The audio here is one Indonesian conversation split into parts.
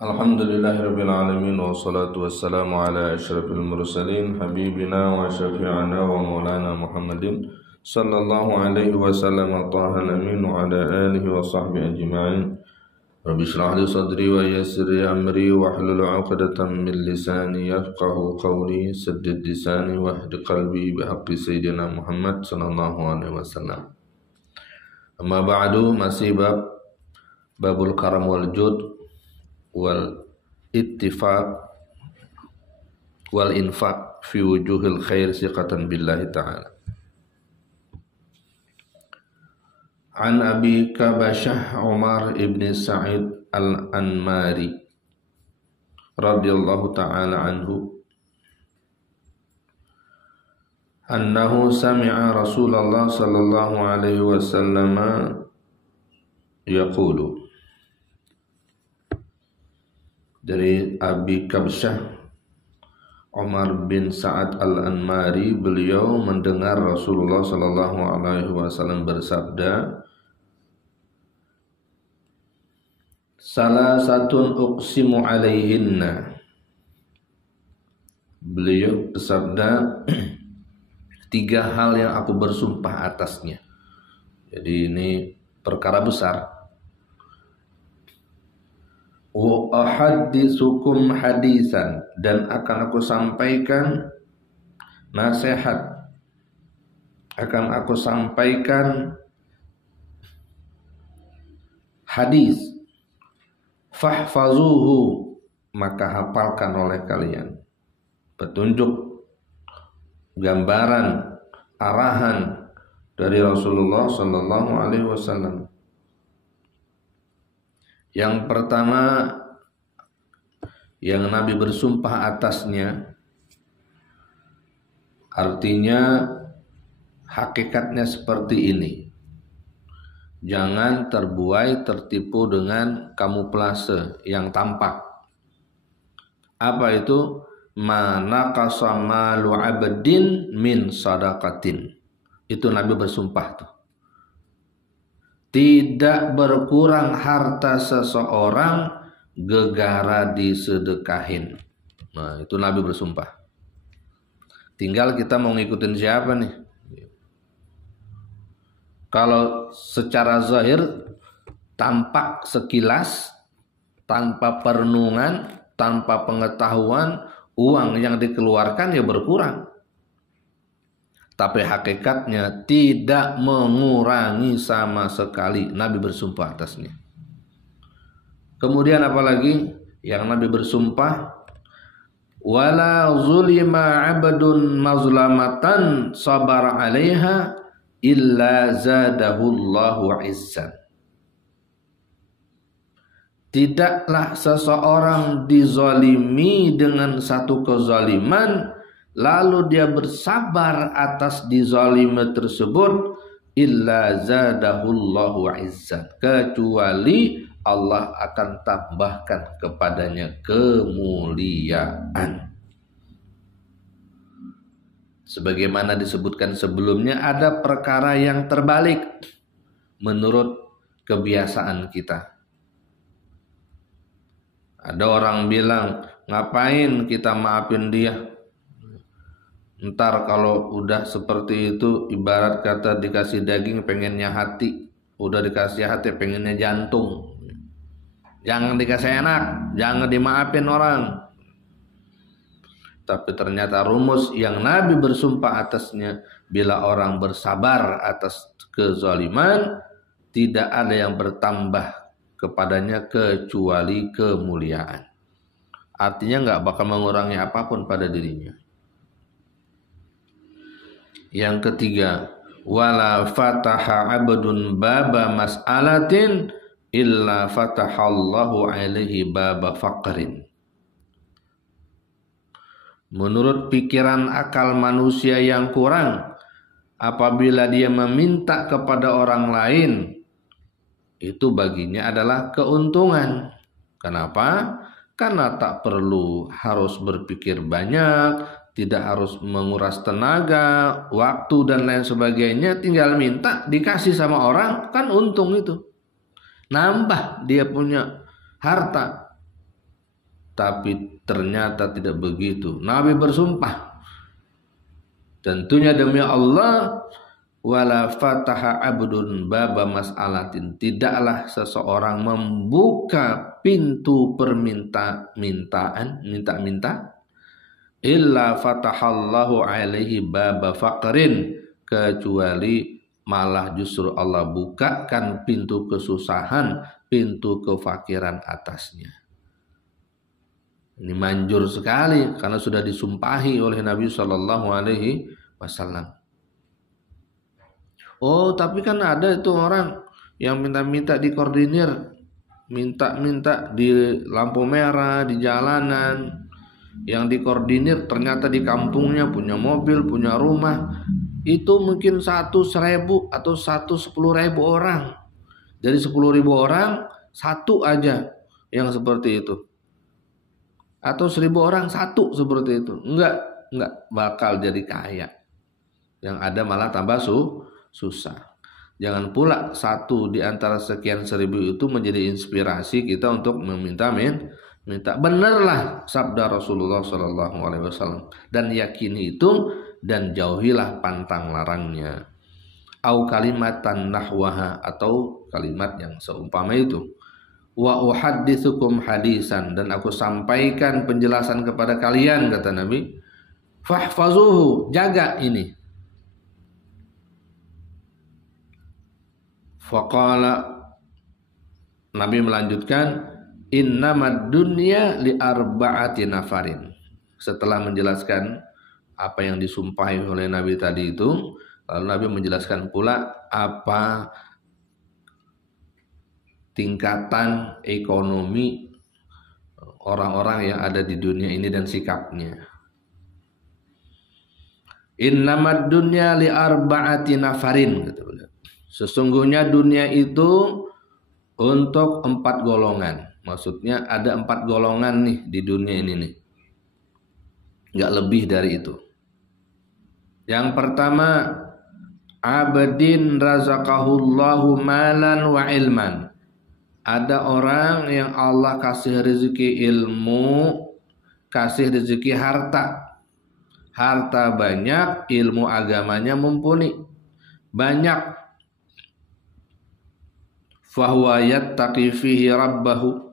Alhamdulillahirabbil alamin wassalatu wassalamu ala asyrafil mursalin habibina wa syafi'ana wa maulana Muhammadin sallallahu alaihi wasallam tahal amin wa ala alihi wa sahbihi ajma'in. Rabbi shrah li sadri wa yassir li amri wa hlul 'uqdatam min lisani yafqahu qawli saddid lisani wa hdi qalbi bi haqqi sayyidina Muhammad sallallahu alaihi wasallam. Amma ba'du, masih babul karam wal jud wal ittifaq wal infaq fi wujuhil khair siqatan billahi ta'ala. An Abi Kabashah Umar ibn Sa'id al-Anmari radhiyallahu ta'ala anhu annahu sami'a Rasulullah sallallahu alaihi wasallam yaqulu. Dari Abi Kabshah Umar bin Sa'ad al-Anmari, beliau mendengar Rasulullah sallallahu alaihi wasallam bersabda, salasatun uqsimu alaihinna. Beliau bersabda, tiga hal yang aku bersumpah atasnya. Jadi ini perkara besar. Wa ahaditsukum hadisan, dan akan aku sampaikan nasihat, akan aku sampaikan hadis. Fahfazuhu, maka hafalkan oleh kalian. Petunjuk, gambaran, arahan dari Rasulullah sallallahu alaihi wasallam. Yang pertama yang Nabi bersumpah atasnya, artinya hakikatnya seperti ini. Jangan terbuai tertipu dengan kamuflase yang tampak. Apa itu? Manaqasa malu 'abdin min sadaqatin. Itu Nabi bersumpah tuh. Tidak berkurang harta seseorang gegara disedekahin. Nah, itu Nabi bersumpah. Tinggal kita mau ngikutin siapa nih? Kalau secara zahir tampak sekilas, tanpa perenungan, tanpa pengetahuan, uang yang dikeluarkan ya berkurang. Tapi hakikatnya tidak mengurangi sama sekali. Nabi bersumpah atasnya. Kemudian apalagi yang Nabi bersumpah, wala zulima 'abdun mazlamatan sabar 'alaiha illa zadahullahu 'izzan. Tidaklah seseorang dizalimi dengan satu kezaliman lalu dia bersabar atas dizalimi tersebut, illa zadahullahu 'izzan, kecuali Allah akan tambahkan kepadanya kemuliaan. Sebagaimana disebutkan sebelumnya, ada perkara yang terbalik menurut kebiasaan kita. Ada orang bilang, ngapain kita maafin dia? Ntar kalau udah seperti itu, ibarat kata dikasih daging pengennya hati, udah dikasih hati pengennya jantung. Jangan dikasih enak, jangan dimaafin orang. Tapi ternyata rumus yang Nabi bersumpah atasnya, bila orang bersabar atas kezaliman, tidak ada yang bertambah kepadanya kecuali kemuliaan. Artinya nggak bakal mengurangi apapun pada dirinya. Yang ketiga, wala fataha 'abdun baba mas'alatin illa fatahallahu alaihi baba faqrin. Menurut pikiran akal manusia yang kurang, apabila dia meminta kepada orang lain, itu baginya adalah keuntungan. Kenapa? Karena tak perlu harus berpikir banyak, tidak harus menguras tenaga, waktu dan lain sebagainya, tinggal minta dikasih sama orang, kan untung itu. Nambah dia punya harta. tapi ternyata tidak begitu. Nabi bersumpah, tentunya demi Allah, wala fataha abdun baba mas'alatin, tidaklah seseorang membuka pintu minta-minta, illa fatahallahu alaihi baba faqrin, kecuali malah justru Allah bukakan pintu kesusahan, pintu kefakiran atasnya. Ini manjur sekali karena sudah disumpahi oleh Nabi Shallallahu Alaihi Wasallam. Oh, tapi kan ada itu orang yang minta-minta dikoordinir, minta-minta di lampu merah, di jalanan. Yang dikoordinir ternyata di kampungnya punya mobil, punya rumah. Itu mungkin 1.000 atau 10.000 orang. Dari 10.000 orang, satu aja yang seperti itu. Atau 1.000 orang, satu seperti itu. Enggak bakal jadi kaya. Yang ada malah tambah susah. Jangan pula satu di antara sekian 1.000 itu menjadi inspirasi kita untuk minta. Benarlah sabda Rasulullah SAW, dan yakini itu dan jauhilah pantang larangnya. Au kalimatan nahwaha, atau kalimat yang seumpama itu. Wa uhadditsukum hadisan, dan aku sampaikan penjelasan kepada kalian, kata Nabi. Fahfazuhu, jaga ini. Faqala, Nabi melanjutkan, innamad dunya li arba'ati nafarin. Setelah menjelaskan apa yang disumpahi oleh Nabi tadi itu, lalu Nabi menjelaskan pula apa tingkatan ekonomi orang-orang yang ada di dunia ini dan sikapnya. Innamad dunya li arba'ati nafarin, kata beliau. Sesungguhnya dunia itu untuk 4 golongan. Maksudnya ada 4 golongan nih di dunia ini nih. Enggak lebih dari itu. Yang pertama, abdin razaqahullahu malan wa ilman. Ada orang yang Allah kasih rezeki ilmu, kasih rezeki harta. Harta banyak, ilmu agamanya mumpuni. Banyak. Fahuwa yattaqi fihi rabbahu.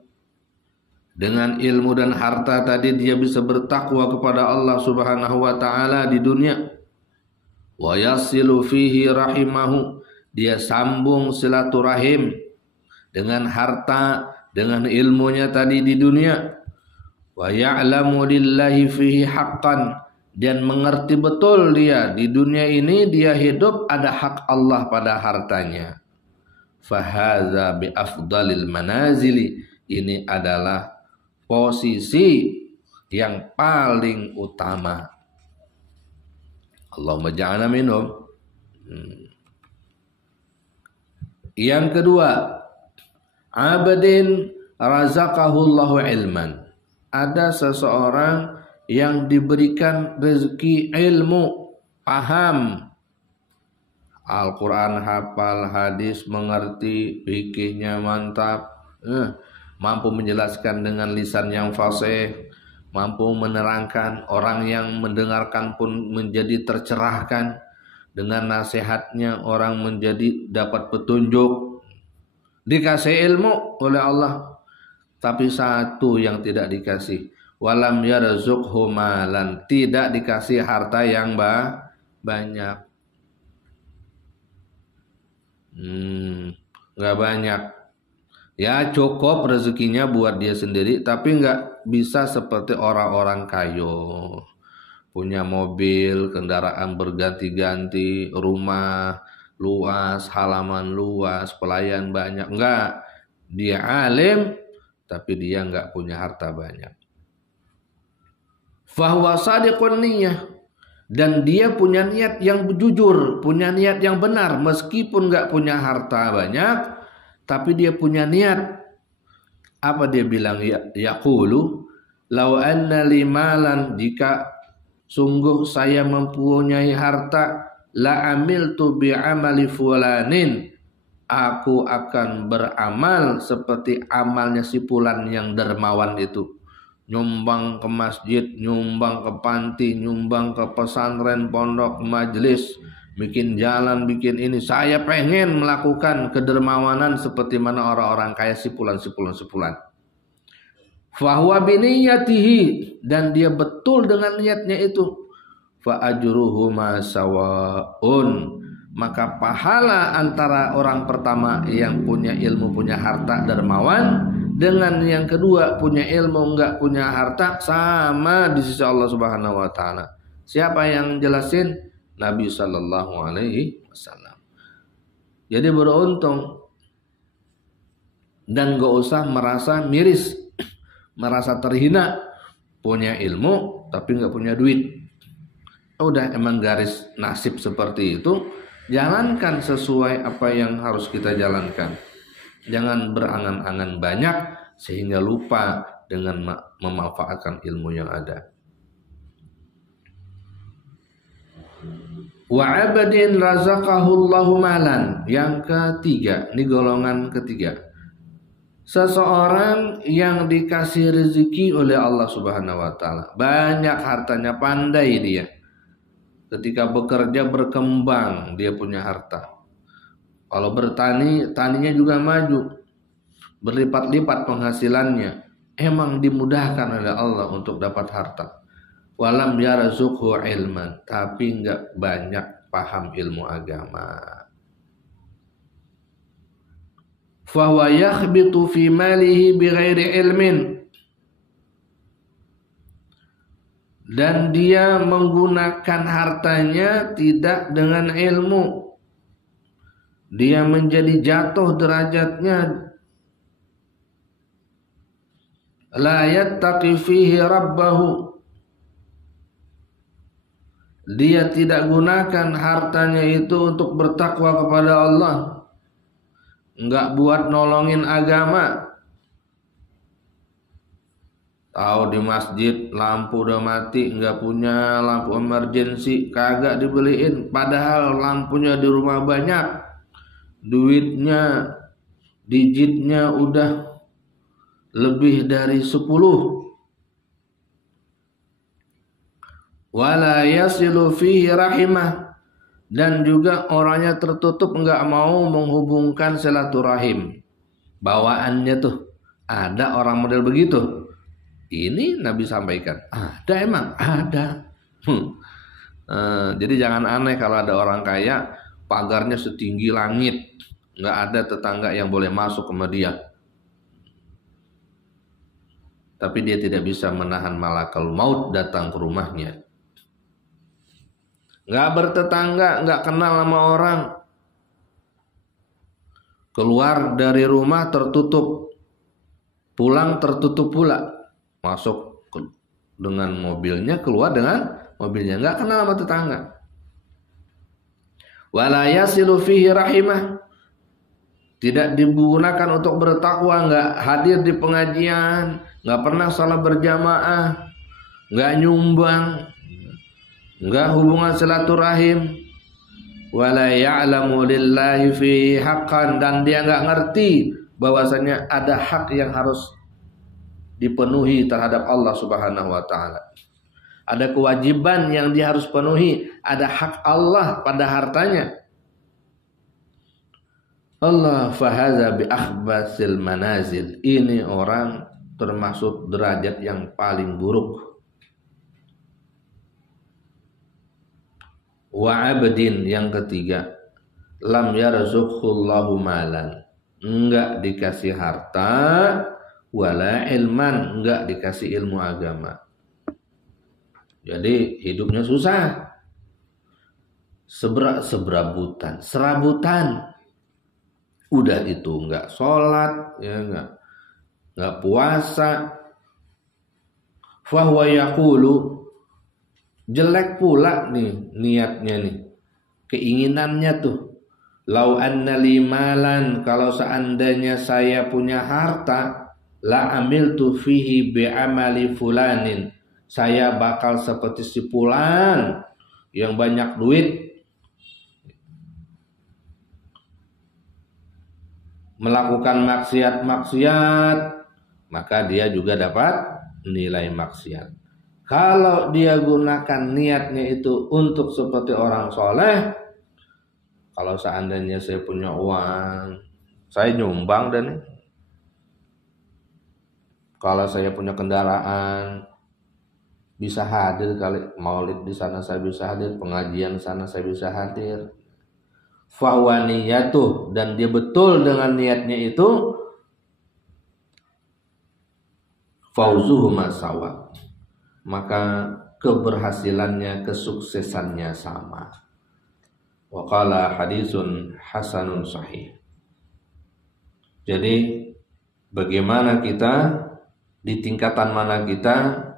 Dengan ilmu dan harta tadi dia bisa bertakwa kepada Allah Subhanahu wa taala di dunia. Wa yasilu fihi rahimahu, dia sambung silaturahim dengan harta, dengan ilmunya tadi di dunia. Wa ya'lamu lillahi fihi haqqan, dan mengerti betul dia di dunia ini dia hidup ada hak Allah pada hartanya. Fahaza bi afdalil manazili, ini adalah posisi yang paling utama. Allahumma ja'alna minhum. Yang kedua, abdin razaqahullahu ilman. Ada seseorang yang diberikan rezeki ilmu, paham Al-Quran, hafal, hadis, mengerti, fikihnya mantap, mampu menjelaskan dengan lisan yang fasih, mampu menerangkan, orang yang mendengarkan pun menjadi tercerahkan, dengan nasihatnya orang menjadi dapat petunjuk, dikasih ilmu oleh Allah. Tapi satu yang tidak dikasih, walam yarzuqhu malan, tidak dikasih harta yang banyak. Nggak banyak. Ya cukup rezekinya buat dia sendiri, tapi nggak bisa seperti orang-orang kaya. Punya mobil, kendaraan berganti-ganti, rumah luas, halaman luas, pelayan banyak. Enggak. Dia alim, tapi dia nggak punya harta banyak. Fahuwa sadiqun niyah. Dan dia punya niat yang jujur, punya niat yang benar, meskipun nggak punya harta banyak, tapi dia punya niat. Apa dia bilang? Yaqulu, lau anna li malan, jika sungguh saya mempunyai harta, la amiltu bi amali fulanin, aku akan beramal seperti amalnya si fulan yang dermawan itu. nyumbang ke masjid, nyumbang ke panti, nyumbang ke pesantren, pondok, majelis, bikin jalan, bikin ini. Saya pengen melakukan kedermawanan seperti mana orang-orang kaya, sipulan. Fahuwa biniyatihi, dan dia betul dengan niatnya itu. Fa ajruhuma sawaun, maka pahala antara orang pertama yang punya ilmu, punya harta, dermawan, dengan yang kedua punya ilmu, enggak punya harta, sama di sisi Allah Subhanahu wa taala. Siapa yang jelasin? Nabi sallallahu alaihi wasallam. Jadi beruntung dan gak usah merasa miris, merasa terhina, punya ilmu tapi gak punya duit. Udah emang garis nasib seperti itu, jalankan sesuai apa yang harus kita jalankan. Jangan berangan-angan banyak sehingga lupa dengan memanfaatkan ilmu yang ada. Wa 'abdin razaqahullahu malan. Yang ketiga, ini golongan ketiga. Seseorang yang dikasih rezeki oleh Allah Subhanahu wa taala. Banyak hartanya, pandai dia. Ketika bekerja berkembang, dia punya harta. Kalau bertani, taninya juga maju, berlipat-lipat penghasilannya. Emang dimudahkan oleh Allah untuk dapat harta. Walam yarzuqhu ilman, tapi enggak banyak paham ilmu agama. Fahuwa yakhbitu fi malihi bighairi ilmin, dan dia menggunakan hartanya tidak dengan ilmu. Dia menjadi jatuh derajatnya. La yattaqi fihi rabbahu, dia tidak gunakan hartanya itu untuk bertakwa kepada Allah. Enggak buat nolongin agama. Tahu di masjid lampu udah mati, enggak punya lampu emergency, kagak dibeliin. Padahal lampunya di rumah banyak, duitnya, digitnya udah lebih dari 10. Wala yasilu fihi rahimah, dan juga orangnya tertutup, enggak mau menghubungkan silaturahim. Bawaannya tuh ada orang model begitu. Ini Nabi sampaikan, ada emang ada. Jadi jangan aneh kalau ada orang kaya pagarnya setinggi langit, nggak ada tetangga yang boleh masuk ke dia. Tapi dia tidak bisa menahan malakal maut datang ke rumahnya. Nggak bertetangga, nggak kenal sama orang. Keluar dari rumah tertutup, pulang tertutup pula. Masuk dengan mobilnya, keluar dengan mobilnya, nggak kenal sama tetangga. Wala yasilu fihi rahimah, tidak digunakan untuk bertakwa, nggak hadir di pengajian, nggak pernah salat berjamaah, nggak nyumbang, nggak hubungan silaturahim. Wala ya'lamu lillahi fi haqqan, dan dia nggak ngerti bahwasanya ada hak yang harus dipenuhi terhadap Allah Subhanahu wa taala. Ada kewajiban yang dia harus penuhi, ada hak Allah pada hartanya. Allah fahaza bi akhbasil manazil, ini orang termasuk derajat yang paling buruk. Wa 'abdin, yang ketiga, lam yarzuqhullahu malan, enggak dikasih harta, wala ilman, enggak dikasih ilmu agama. Jadi hidupnya susah, serabutan. Udah itu enggak sholat, ya enggak puasa. Fahuwa yaqulu, jelek pula nih niatnya nih, keinginannya tuh. Lau anna li malan, kalau seandainya saya punya harta, la amiltu fihi bi'amali fulanin, saya bakal seperti si fulan yang banyak duit, melakukan maksiat-maksiat, maka dia juga dapat nilai maksiat. Kalau dia gunakan niatnya itu untuk seperti orang soleh, kalau seandainya saya punya uang, saya nyumbang dan kalau saya punya kendaraan, bisa hadir kali maulid di sana saya bisa hadir, pengajian di sana saya bisa hadir. Fahuwa niyatuh, dan dia betul dengan niatnya itu, fauzuhu masawa, maka keberhasilannya, kesuksesannya sama. Wa qala hadisun hasanun sahih. Jadi bagaimana kita, di tingkatan mana kita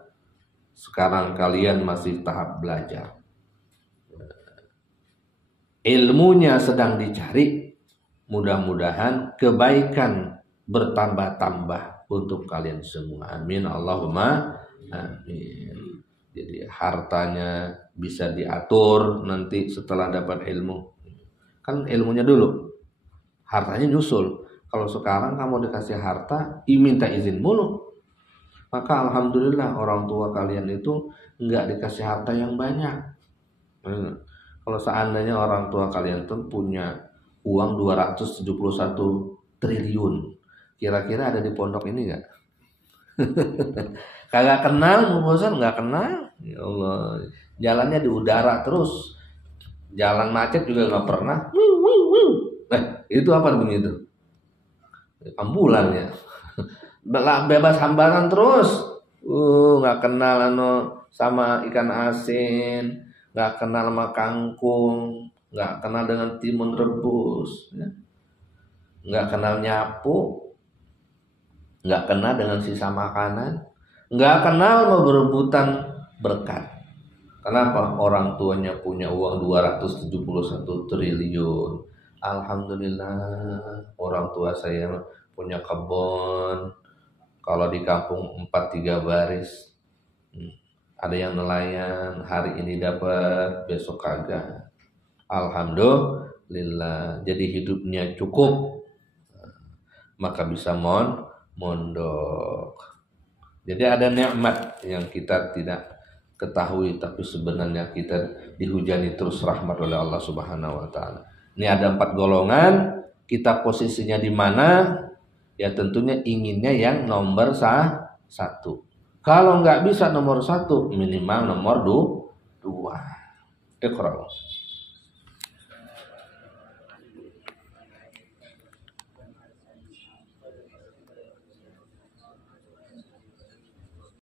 sekarang? Kalian masih tahap belajar, ilmunya sedang dicari, mudah-mudahan kebaikan bertambah-tambah untuk kalian semua. Amin Allahumma amin. Jadi hartanya bisa diatur nanti setelah dapat ilmu. Kan ilmunya dulu, hartanya nyusul. Kalau sekarang kamu dikasih harta, minta izin mulu. Maka alhamdulillah orang tua kalian itu enggak dikasih harta yang banyak. Kalau seandainya orang tua kalian tuh punya uang 271 triliun, kira-kira ada di pondok ini enggak? Kagak kenal, mau bosan nggak kenal. Ya Allah, jalannya di udara terus, jalan macet juga nggak pernah. Itu apa bunyi itu? Ambulan ya. Bebas hambatan terus. Nggak kenal sama ikan asin, nggak kenal sama kangkung, nggak kenal dengan timun rebus, ya. Nggak kenal nyapu, nggak kenal dengan sisa makanan, nggak kenal mau berebutan berkat. Kenapa? Orang tuanya punya uang 271 triliun. Alhamdulillah, orang tua saya punya kebun. Kalau di kampung 4-3 baris. Ada yang nelayan, hari ini dapat, besok kagak. Alhamdulillah, jadi hidupnya cukup. Maka bisa mondok. Jadi ada nikmat yang kita tidak ketahui, tapi sebenarnya kita dihujani terus rahmat oleh Allah Subhanahu wa taala. Ini ada 4 golongan, kita posisinya di mana? Ya tentunya inginnya yang nomor 1. Kalau nggak bisa nomor 1, minimal nomor 2. Iqra.